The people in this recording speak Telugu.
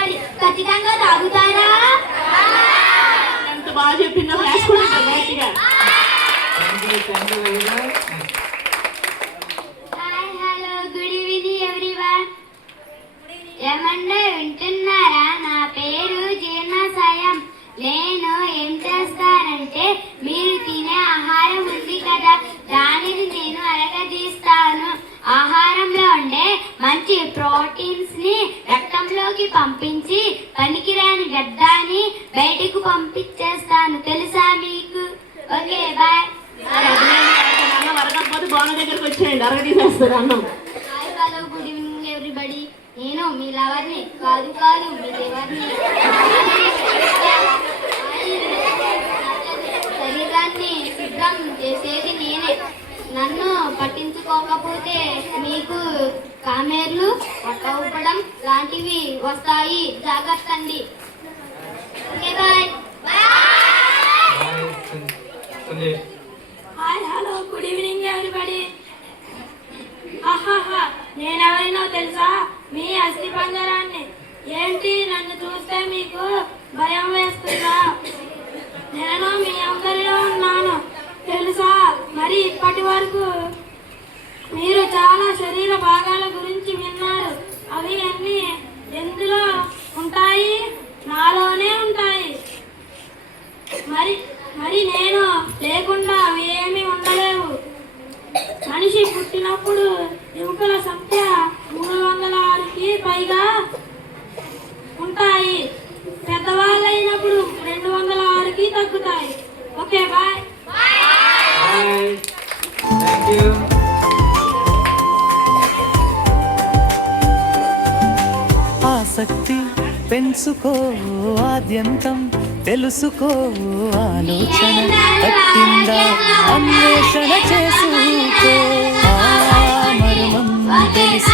తాగాలి. ఖచ్చితంగా తాగుతారా? ఎంత బాగా చెప్పిందో క్లాస్ కూడా గట్టిగా. Hi hello good evening everyone. ఏమన్నా వింటున్నారా? నా పేరు జీర్ణాశయం. నేను ఏం చేస్తానంటే మీరు తినే ఆహారం ఉంది కదా, దానిని నేను అరగదీస్తాను. ఆహారంలో ఉండే మంచి ప్రోటీన్స్ ని రక్తంలోకి పంపించి పనికిరాని గడ్డాన్ని బయటకు పంపించేస్తాను. తెలుసా మీకు? Okay bye. వరకపోతే బాగా దగ్గరకు వచ్చేయండి, అరగ తీసేస్తారు అన్నం. Hi hello good evening everybody. నేను మీ లవర్ని కాదు కాదు మీ దేవర్ని. శరీరాన్ని శుభ్రం చేసేది నేనే. నన్ను పట్టించుకోకపోతే మీకు కామెర్లు పొట్ట ఊపడం లాంటివి వస్తాయి. జాగ్రత్త అండి. Okay bye. Hi hello good evening everybody. ఆహాహా, నేనెవరినో తెలుసా? మీ అస్థి పంజరాన్ని. ఏంటి నన్ను చూస్తే మీకు భయం వేస్తుందా? నేను మీ అందరిలో ఉన్నాను తెలుసా? మరి ఇప్పటి వరకు మీరు చాలా శరీర భాగాల గురించి విన్నారు. అవి అన్నీ ఎందులో ఉంటాయి? నాలోనే ఉంటాయి. మరి మరి నేను లేకుండా అవి ఏమీ ఉండలేవు. మనిషి పుట్టినప్పుడు ఎముకల సంఖ్య 306కి పైగా ఉంటాయి. పెద్దవాళ్ళైనప్పుడు 206కి తగ్గుతాయి. Okay bye. ఆసక్తి పెంచుకో, ఆద్యంతం తెలుసుకో, ఆలోచన పట్టిందా అన్వేషణ చేసుకో, మర్మం తెలిసి